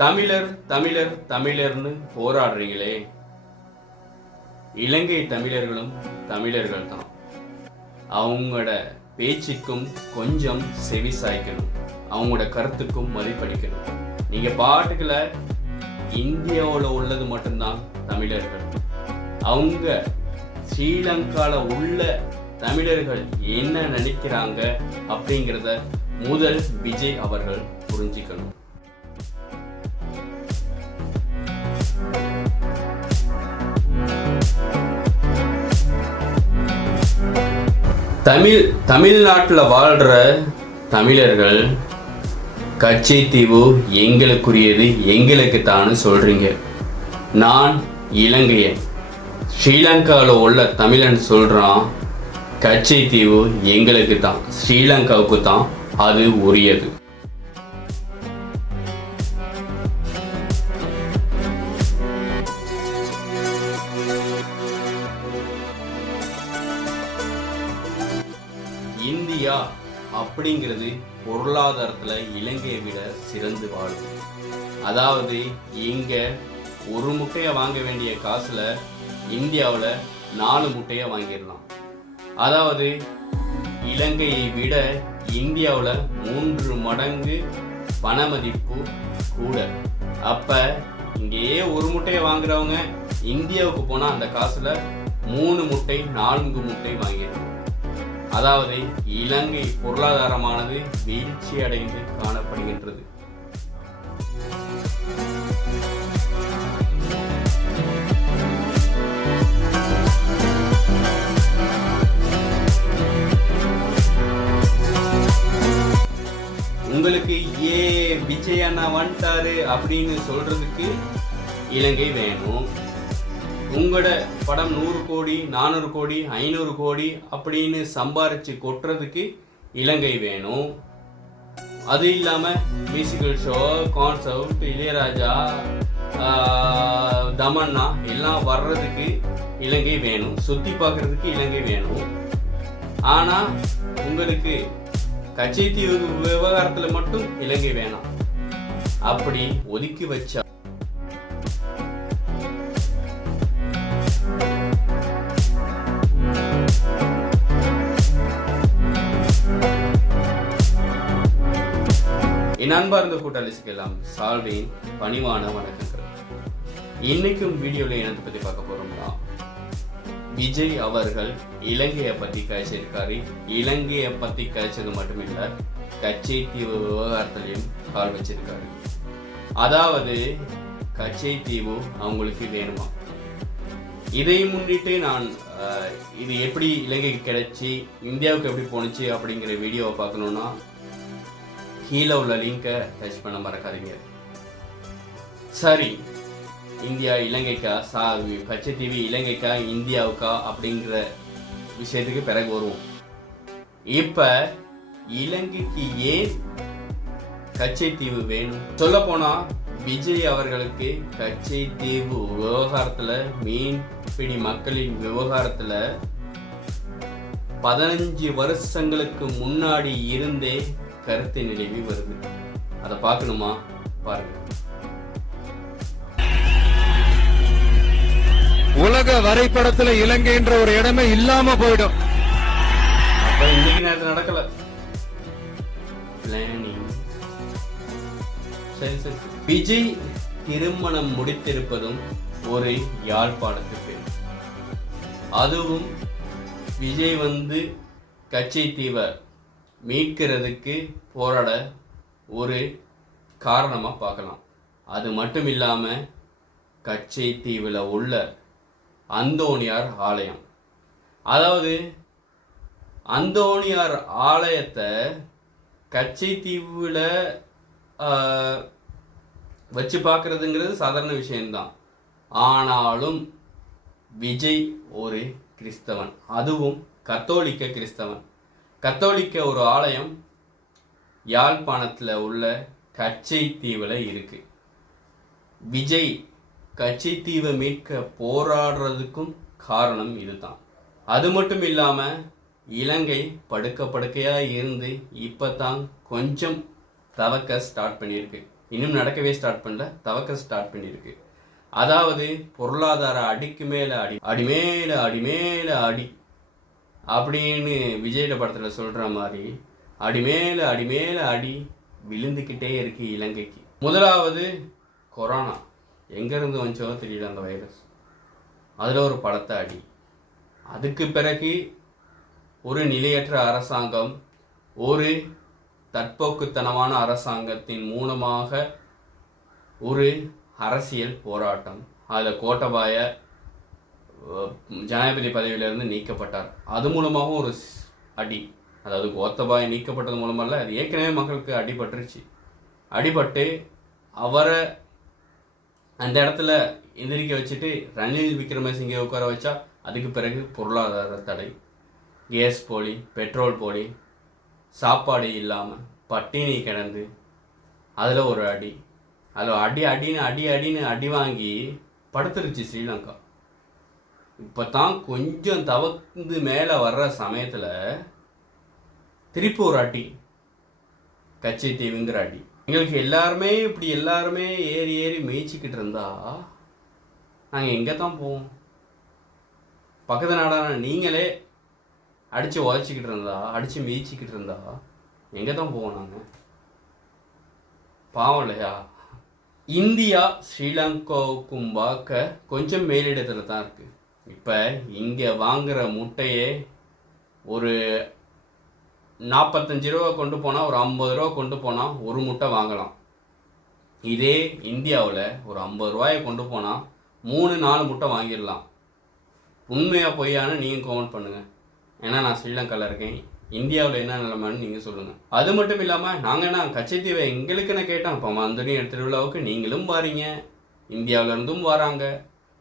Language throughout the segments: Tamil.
தமிழர் தமிழர் தமிழர்னு போராடுறீங்களே. இலங்கை தமிழர்களும் தமிழர்கள் தான் அவங்களோட பேச்சுக்கும் கொஞ்சம் செவி சாய்க்கணும். அவங்களோட கருத்துக்கும் மதிப்பளிக்கணும். நீங்க பாட்டுக்குள்ள இந்தியாவில் உள்ளது மட்டும்தான் தமிழர்கள். அவங்க ஸ்ரீலங்கால உள்ள தமிழர்கள் என்ன நினைக்கிறாங்க அப்படிங்கிறத முதல் விஜய் அவர்கள் புரிஞ்சுக்கணும். தமிழ் தமிழ்நாட்டில் வாழ்கிற தமிழர்கள் கச்சைத்தீவு எங்களுக்குரியது எங்களுக்கு தான் சொல்கிறீங்க நான் இலங்கையன். ஸ்ரீலங்காவில் உள்ள தமிழன் சொல்கிறான் கச்சை தீவு எங்களுக்கு தான் ஸ்ரீலங்காவுக்கு தான் அது உரியது. அப்படிங்கிறது பொருளாதாரத்தில் இலங்கையை விட சிறந்து வாழுது அதாவது இங்கே ஒரு முட்டையை வாங்க வேண்டிய காசில் இந்தியாவில் நாலு முட்டையை வாங்கிடலாம். அதாவது இலங்கையை விட இந்தியாவில் மூன்று மடங்கு பண மதிப்பு கூட. அப்போ இங்கேயே ஒரு முட்டையை வாங்குறவங்க இந்தியாவுக்கு போனால் அந்த காசில் மூணு முட்டை நான்கு முட்டை வாங்கிடலாம். அதாவது இலங்கை பொருளாதாரமானது வீழ்ச்சி அடைந்து காணப்படுகின்றது. உங்களுக்கு ஏ விஜய் அண்ணா வந்துட்டாரு அப்படின்னு சொல்றதுக்கு இலங்கை வேணும். உங்களோட படம் நூறு கோடி நானூறு கோடி ஐநூறு கோடி அப்படின்னு சம்பாரிச்சு கொட்டுறதுக்கு இலங்கை வேணும். அது இல்லாமல் musical show concert Ilaiyaraaja Tamannaah எல்லாம் வர்றதுக்கு இலங்கை வேணும். சுற்றி பார்க்கறதுக்கு இலங்கை வேணும். ஆனால் உங்களுக்கு கச்சைத்தீவு விவகாரத்தில் மட்டும் இலங்கை வேணாம். அப்படி ஒதுக்கி வச்சா என் அன்பார்ந்த கூட்டாளிசுக்கெல்லாம் சால்வின் பணிவான வணக்கங்கள். இன்னைக்கும் வீடியோல என்னத்தை பத்தி பார்க்க போறோம்னா விஜய் அவர்கள் இலங்கையை பத்தி கழிச்சிருக்காரு இலங்கையை பத்தி கழிச்சது மட்டும் கச்சை தீவு விவகாரத்திலையும் கால் வச்சிருக்காரு. அதாவது கச்சை தீவு அவங்களுக்கு வேணுமா? இதை முன்னிட்டு நான் அஹ், இது எப்படி இலங்கைக்கு கிடைச்சி இந்தியாவுக்கு எப்படி போணுச்சு அப்படிங்கிற வீடியோவை பார்க்கணுன்னா கீழே உள்ள லிங்கை டச் பண்ண மறக்காதீங்க. சரி இந்தியா இலங்கைக்கா சா கச்சத்தீவு இலங்கைக்கா இந்தியாவுக்கா அப்படிங்கிற விஷயத்துக்கு பிறகு வருவோம். இப்ப இலங்கைக்கு ஏன் கச்சைத்தீவு வேணும்? சொல்ல போனா விஜய் அவர்களுக்கு கச்சைத்தீவு விவகாரத்துல மீன்பிடி மக்களின் விவகாரத்துல பதினஞ்சு வருஷங்களுக்கு முன்னாடி இருந்தே கருத்து நிலவி வருது. அதை பார்க்கணுமா? பாருங்க. உலக வரைபடத்துல இலங்கைன்ற ஒரு இடமே இல்லாம போயிடும். அப்ப இன்னைக்கு நேரத்தில் நடக்கல. பிளானிங் சரி சரி. விஜய் திருமணம் முடித்திருப்பதும் ஒரு யாழ்ப்பாணத்து பெண் அதுவும் விஜய் வந்து கச்சைத்தீவை மீட்கிறதுக்கு போராட ஒரு காரணமாக பார்க்கலாம். அது மட்டும் இல்லாமல் கச்சை தீவில் உள்ள அந்தோணியார் ஆலயம். அதாவது அந்தோணியார் ஆலயத்தை கச்சை தீவில் வச்சு பார்க்கறதுங்கிறது சாதாரண விஷயம்தான். ஆனாலும் விஜய் ஒரு கிறிஸ்தவன். அதுவும் கத்தோலிக்க கிறிஸ்தவன். கத்தோலிக்க ஒரு ஆலயம் யாழ்ப்பாணத்தில் உள்ள கச்சைத்தீவில் இருக்கு. விஜய் கச்சைத்தீவை மீட்க போராடுறதுக்கும் காரணம் இதுதான். அது மட்டும் இல்லாமல் இலங்கை படுக்க படுக்கையாக இருந்து இப்போ தான் கொஞ்சம் தவக்க ஸ்டார்ட் பண்ணியிருக்கு. இன்னும் நடக்கவே ஸ்டார்ட் பண்ணல தவக்க ஸ்டார்ட் பண்ணியிருக்கு. அதாவது பொருளாதார அடிக்கு மேலே அடி அடி மேலே அடி மேலே அடி. அப்படின்னு விஜயட படத்தில் சொல்கிற மாதிரி அடி மேலே அடி அடி விழுந்துக்கிட்டே இருக்கு இலங்கைக்கு. முதலாவது கொரோனா. எங்கேருந்து வந்துச்சோ தெரியல அந்த வைரஸ். அதில் ஒரு படத்தை அடி. அதுக்கு பிறகு ஒரு நிலையற்ற அரசாங்கம் ஒரு தற்போக்குத்தனமான அரசாங்கத்தின் மூலமாக ஒரு அரசியல் போராட்டம். அதில் கோட்டபாய ஜனாதிபதி பதவியிலிருந்து நீக்கப்பட்டார். அது மூலமாகவும் ஒரு ஸ்- அடி அதாவது கோத்தபாய் நீக்கப்பட்டது மூலமல்ல அது ஏற்கனவே மக்களுக்கு அடிபட்டுருச்சு. அடிபட்டு அவரை அந்த இடத்துல எந்திரிக்க வச்சுட்டு ரணில் விக்ரமசிங்கை உட்கார வச்சா அதுக்கு பிறகு பொருளாதார தடை. கேஸ் போலி பெட்ரோல் போலி சாப்பாடு இல்லாமல் பட்டினி கிடந்து அதில் ஒரு அடி. அதில் அடி அடின்னு அடி அடின்னு அடி வாங்கி படுத்துருச்சு ஸ்ரீலங்கா. இப்போ தான் கொஞ்சம் தவந்து மேலே வர்ற சமயத்தில் திருப்பி ஒரு அடி கச்சை தீவுங்கிற அடி. எங்களுக்கு எல்லாருமே இப்படி எல்லாருமே ஏறி ஏறி மேய்ச்சிக்கிட்டு இருந்தா நாங்கள் எங்கே தான் போவோம்? பக்கத்து நாடான நீங்களே அடித்து உதச்சிக்கிட்டு இருந்தா அடித்து மேய்ச்சிக்கிட்டு இருந்தா எங்கே தான் போவோம் நாங்கள் பாவம் இல்லையா? இந்தியா ஸ்ரீலங்காவுக்கும் பார்க்க கொஞ்சம் மேலிடத்தில் தான் இருக்குது இப்போ இங்கே வாங்குற முட்டையே ஒரு நாற்பத்தஞ்சு ரூபா கொண்டு போனால் ஒரு ஐம்பது ரூபா கொண்டு போனால் ஒரு முட்டை வாங்கலாம். இதே இந்தியாவில் ஒரு ஐம்பது ரூபாயை கொண்டு போனால் மூணு நாலு முட்டை வாங்கிடலாம். உண்மையாக பொய்யானு நீங்கள் கமெண்ட் பண்ணுங்கள் ஏன்னா நான் ஸ்ரீலங்காவில் இருக்கேன். இந்தியாவில் என்ன நிலைமைன்னு நீங்கள் சொல்லுங்கள் அது மட்டும் இல்லாமல் நாங்கள் என்ன கச்சத்தீவை எங்களுக்குன்னு கேட்டோம். இப்போ மந்தனி திருவிழாவுக்கு நீங்களும் வாரீங்க. இந்தியாவிலேருந்தும் வராங்க.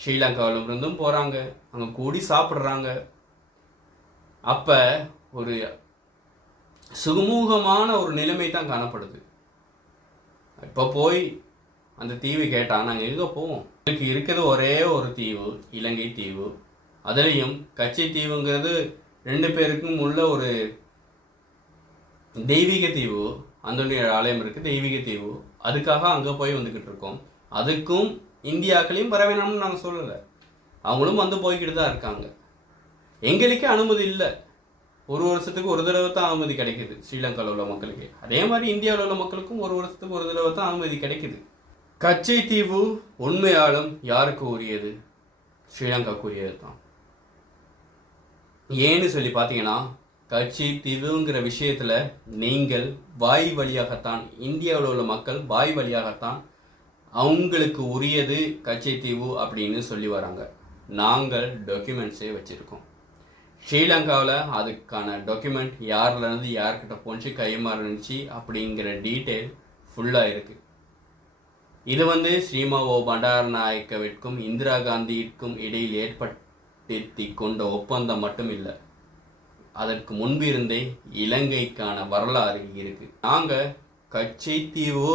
ஸ்ரீலங்காவிலிருந்தும் போகிறாங்க அங்கே கூடி சாப்பிட்றாங்க. அப்போ ஒரு சுமூகமான ஒரு நிலைமை தான் காணப்படுது. இப்போ போய் அந்த தீவு கேட்டால் நாங்கள் எங்கே போவோம்? எங்களுக்கு இருக்கிறது ஒரே ஒரு தீவு இலங்கை தீவு. அதுலேயும் கட்சி தீவுங்கிறது ரெண்டு பேருக்கும் உள்ள ஒரு தெய்வீக தீவு. அந்தோனியர் ஆலயம் இருக்குது தெய்வீக தீவு. அதுக்காக அங்கே போய் வந்துக்கிட்டு இருக்கோம். அதுக்கும் இந்தியாக்களையும் வர நாங்கள் சொல்லலை. அவங்களும் வந்து போய்கிட்டு தான் இருக்காங்க. எங்களுக்கே அனுமதி இல்லை. ஒரு வருஷத்துக்கு ஒரு தடவை தான் அனுமதி கிடைக்குது ஸ்ரீலங்காவில் உள்ள மக்களுக்கு. அதே மாதிரி இந்தியாவில் உள்ள மக்களுக்கும் ஒரு வருஷத்துக்கு ஒரு தடவை தான் அனுமதி கிடைக்குது. கச்சை தீவு உண்மையாலும் யாருக்கு உரியது? ஸ்ரீலங்காக்கு உரியது தான் ஏன்னு சொல்லி பார்த்தீங்கன்னா கட்சி தீவுங்கிற விஷயத்தில் நீங்கள் வாய் வழியாகத்தான் இந்தியாவில் உள்ள மக்கள் வாய் வழியாகத்தான் அவங்களுக்கு உரியது கச்சைத்தீவு தீவு அப்படின்னு சொல்லி வராங்க. நாங்கள் டாக்குமெண்ட்ஸே வச்சுருக்கோம். ஸ்ரீலங்காவில் அதுக்கான டாக்குமெண்ட் யார்லேருந்து யார்கிட்ட போச்சு கைமாறுனுச்சு அப்படிங்கிற டீட்டெயில் ஃபுல்லாக இருக்குது இது வந்து ஸ்ரீமாவோ பண்டாரநாயக்கவிற்கும் இந்திரா காந்திக்கும் இடையில் ஏற்படுத்தி கொண்ட ஒப்பந்தம் மட்டும் இல்லை. அதற்கு முன்பிருந்தே இலங்கைக்கான வரலாறு இருக்குது நாங்கள் கச்சைத்தீவு தீவு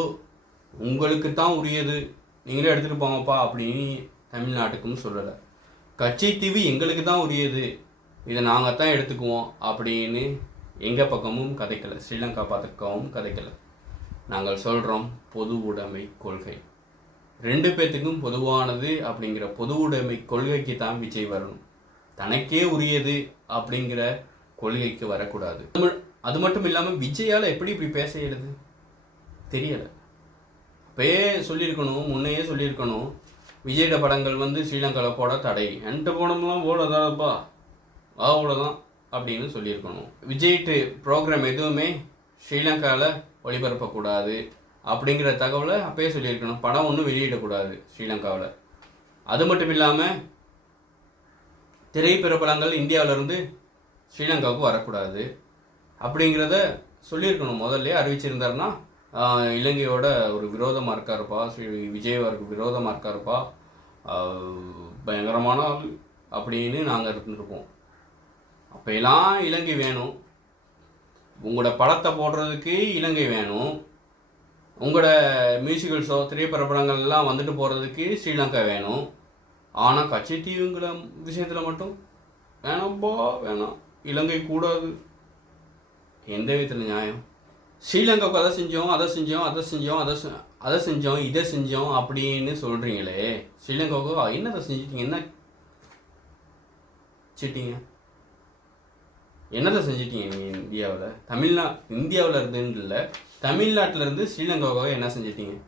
உங்களுக்கு தான் உரியது. நீங்களே எடுத்துகிட்டு போங்கப்பா அப்படின்னு தமிழ்நாட்டுக்கும் சொல்லலை. கச்சைத்தீவு எங்களுக்கு தான் உரியது. இதை நாங்கள் தான் எடுத்துக்குவோம் அப்படின்னு எங்கள் பக்கமும் கதைக்கலை. ஸ்ரீலங்கா பக்கமும் கதைக்கலை. நாங்கள் சொல்கிறோம் பொது உடைமை கொள்கை. ரெண்டு பேர்த்துக்கும் பொதுவானது அப்படிங்கிற பொது உடைமை கொள்கைக்கு தான் விஜய் வரணும். தனக்கே உரியது அப்படிங்கிற கொள்கைக்கு வரக்கூடாது. அது அது மட்டும் இல்லாமல் விஜயால் எப்படி இப்படி பேச இயலுது? தெரியலை. இப்போயே சொல்லியிருக்கணும் முன்னையே சொல்லியிருக்கணும். விஜயோட படங்கள் வந்து ஸ்ரீலங்காவில் போட தடை. என்கிட்ட போனோம்லாம் ஓடதாப்பா வா ஓடதான் அப்படின்னு சொல்லியிருக்கணும். விஜய்ட்டு ப்ரோக்ராம் எதுவுமே ஸ்ரீலங்காவில் ஒளிபரப்பக்கூடாது அப்படிங்கிற தகவலை அப்பயே சொல்லியிருக்கணும். படம் ஒன்றும் வெளியிடக்கூடாது ஸ்ரீலங்காவில். அது மட்டும் இல்லாமல் திரைப்பிரபலங்கள் இந்தியாவிலேருந்து ஸ்ரீலங்காவுக்கு வரக்கூடாது அப்படிங்கிறத சொல்லியிருக்கணும். முதல்ல அறிவிச்சிருந்தாருன்னா இலங்கையோட ஒரு விரோதமாக இருக்காருப்பா. ஸ்ரீ விஜயவருக்கு விரோதமாக இருக்காருப்பா. பயங்கரமான ஆள் அப்படின்னு நாங்கள் இருந்துருப்போம். அப்போலாம் இலங்கை வேணும். உங்களோட படத்தை போடுறதுக்கு இலங்கை வேணும். உங்களோட மியூசிக்கல் ஷோ திரைப்படப்படங்கள்லாம் வந்துட்டு போகிறதுக்கு ஸ்ரீலங்கா வேணும். ஆனால் கச்சத்தீவுங்கிற விஷயத்தில் மட்டும் வேணாம்ப்பா வேணாம். இலங்கை கூடாது. எந்த விதத்தில் நியாயம்? ஸ்ரீலங்காவுக்கு அதை செஞ்சோம் அதை செஞ்சோம் அதை செஞ்சோம் அதை செ- அதை செஞ்சோம் இதை செஞ்சோம் அப்படின்னு சொல்கிறீங்களே ஸ்ரீலங்காவுக்கு என்னதை செஞ்சிட்டீங்க? என்ன சிட்டிங்க என்னதை செஞ்சிட்டீங்க நீங்கள் இந்தியாவில்? தமிழ்நா இந்தியாவில் இருந்துன்னு இல்லை தமிழ்நாட்டில் இருந்து ஸ்ரீலங்காவுக்காக என்ன செஞ்சிட்டீங்க?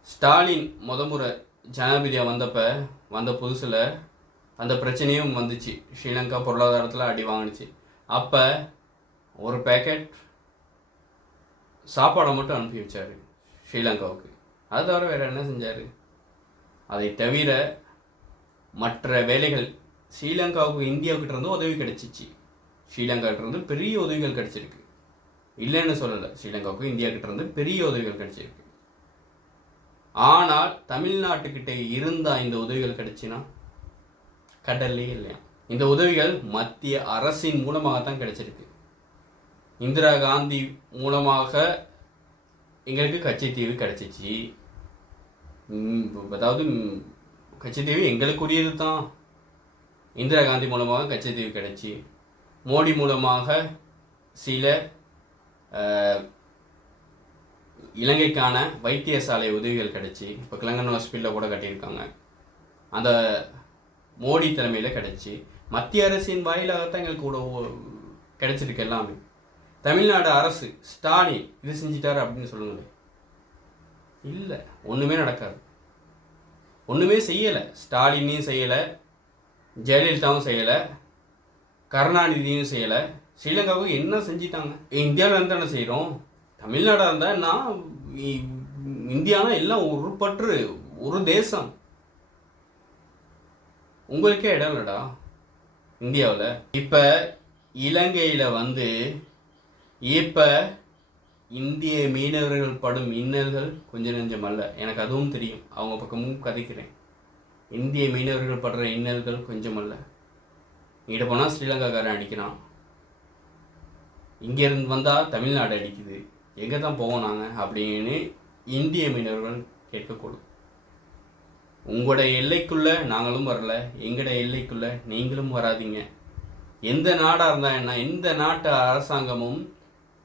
ஸ்டாலின் முத முறை ஜனாதிபதியாக வந்தப்போ வந்த புதுசில் அந்த பிரச்சனையும் வந்துச்சு. ஸ்ரீலங்கா பொருளாதாரத்தில் அடி வாங்கினுச்சு. அப்போ ஒரு பேக்கெட் சாப்பாடை மட்டும் அனுப்பி வச்சார் ஸ்ரீலங்காவுக்கு. அது தவிர வேறு என்ன செஞ்சார்? அதை தவிர மற்ற வேலைகள் ஸ்ரீலங்காவுக்கு இந்தியாவுக்கிட்ட இருந்து உதவி கிடைச்சிச்சு. ஸ்ரீலங்காக்கிட்ட இருந்து பெரிய உதவிகள் கிடைச்சிருக்கு. இல்லைன்னு சொல்லலை. ஸ்ரீலங்காவுக்கு இந்தியாக்கிட்ட இருந்து பெரிய உதவிகள் கிடைச்சிருக்கு. ஆனால் தமிழ்நாட்டுக்கிட்ட இருந்தால் இந்த உதவிகள் கிடைச்சினா? கடல்லே இல்லையா? இந்த உதவிகள் மத்திய அரசின் மூலமாகத்தான் கிடைச்சிருக்கு. இந்திரா காந்தி மூலமாக எங்களுக்கு கச்சைத்தீவு கிடச்சிச்சு. அதாவது ம், கச்சைத்தீவு எங்களுக்குரியது தான். இந்திரா காந்தி மூலமாக கச்சைத்தீவு கிடைச்சி. மோடி மூலமாக சில இலங்கைக்கான வைத்தியசாலை உதவிகள் கிடச்சி. இப்போ கிழங்கன் ஹாஸ்பிட்டலில் கூட கட்டியிருக்காங்க. அந்த மோடி தலைமையில் கிடைச்சி. மத்திய அரசின் வாயிலாகத்தான் எங்களுக்கு கூட ஒ- கிடைச்சிருக்கு எல்லாமே. தமிழ்நாடு அரசு ஸ்டாலின் இது செஞ்சிட்டாரு அப்படின்னு சொல்லுங்களேன் இல்லை ஒன்றுமே நடக்காது. ஒன்றுமே செய்யலை. ஸ்டாலினையும் செய்யலை ஜெயலலிதாவும் செய்யலை கருணாநிதியும் செய்யலை. ஸ்ரீலங்காவுக்கு என்ன செஞ்சிட்டாங்க? இந்தியாவில் இருந்து என்ன செய்கிறோம் தமிழ்நாடாக இருந்தால் நான் இந்தியானா எல்லாம் ஒரு பற்று ஒரு தேசம். உங்களுக்கே இடம் இல்லடா இந்தியாவில். இப்போ இலங்கையில் வந்து இப்போ இந்திய மீனவர்கள் படும் இன்னல்கள் கொஞ்சம் நெஞ்சம் அல்ல. எனக்கு அதுவும் தெரியும். அவங்க பக்கமும் கதைக்கிறேன். இந்திய மீனவர்கள் படுற இன்னல்கள் கொஞ்சம் அல்ல. இங்கிட்ட போனால் ஸ்ரீலங்காக்காரன் அடிக்கிறான். இங்கேருந்து வந்தால் தமிழ்நாடு அடிக்குது. எங்கே தான் போவோம் நாங்கள் அப்படின்னு இந்திய மீனவர்கள் கேட்கக்கூடும். உங்களோட எல்லைக்குள்ளே நாங்களும் வரல. எங்களோட எல்லைக்குள்ளே நீங்களும் வராதீங்க. எந்த நாடாக இருந்தால் என்ன? எந்த நாட்டு அரசாங்கமும்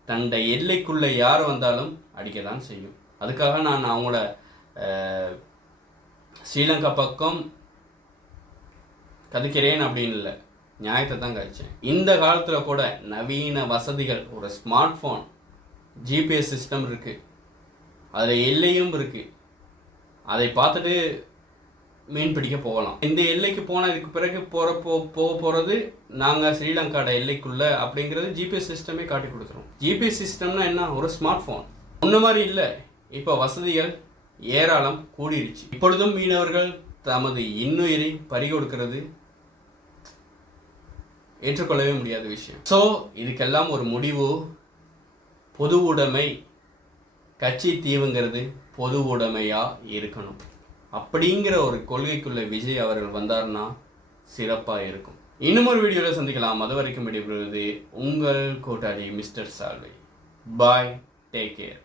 தன்னுடைய எல்லைக்குள்ளே யார் வந்தாலும் அடிக்க தான் செய்யும். அதுக்காக நான் அவங்கள ஸ்ரீலங்கா பக்கம் கதைக்கிறேன் அப்படின்னு இல்லை நியாயத்தை தான் கழிச்சேன். இந்த காலத்தில் கூட நவீன வசதிகள் ஒரு ஸ்மார்ட் ஃபோன் ஜிபிஎஸ் சிஸ்டம் இருக்குது அதில் எல்லையும் இருக்குது அதை பார்த்துட்டு மீன் பிடிக்க போகலாம். இந்த எல்லைக்கு போனதுக்கு பிறகு போகிற போ போக போகிறது நாங்கள் ஸ்ரீலங்காட எல்லைக்குள்ளே அப்படிங்கிறது ஜிபிஎஸ் சிஸ்டமே காட்டி கொடுத்துரும். ஜிபிஎஸ் சிஸ்டம்னா என்ன? ஒரு ஸ்மார்ட் ஃபோன் முன்ன மாதிரி இல்லை. இப்போ வசதிகள் ஏராளம் கூடிருச்சு. இப்பொழுதும் மீனவர்கள் தமது இன்னுயிரை பறி கொடுக்கிறது ஏற்றுக்கொள்ளவே முடியாத விஷயம். ஸோ இதுக்கெல்லாம் ஒரு முடிவு. பொது உடைமை கட்சி தீவுங்கிறது பொது உடைமையாக இருக்கணும். அப்படிங்கிற ஒரு கொள்கைக்குள்ளே விஜய் அவர்கள் வந்தார்னா சிறப்பாக இருக்கும். இன்னும் ஒரு வீடியோவில் சந்திக்கலாம். அது வரைக்கும் விடைபெறுவது உங்கள் கூட்டாளி மிஸ்டர் சால்வை. Bye take care.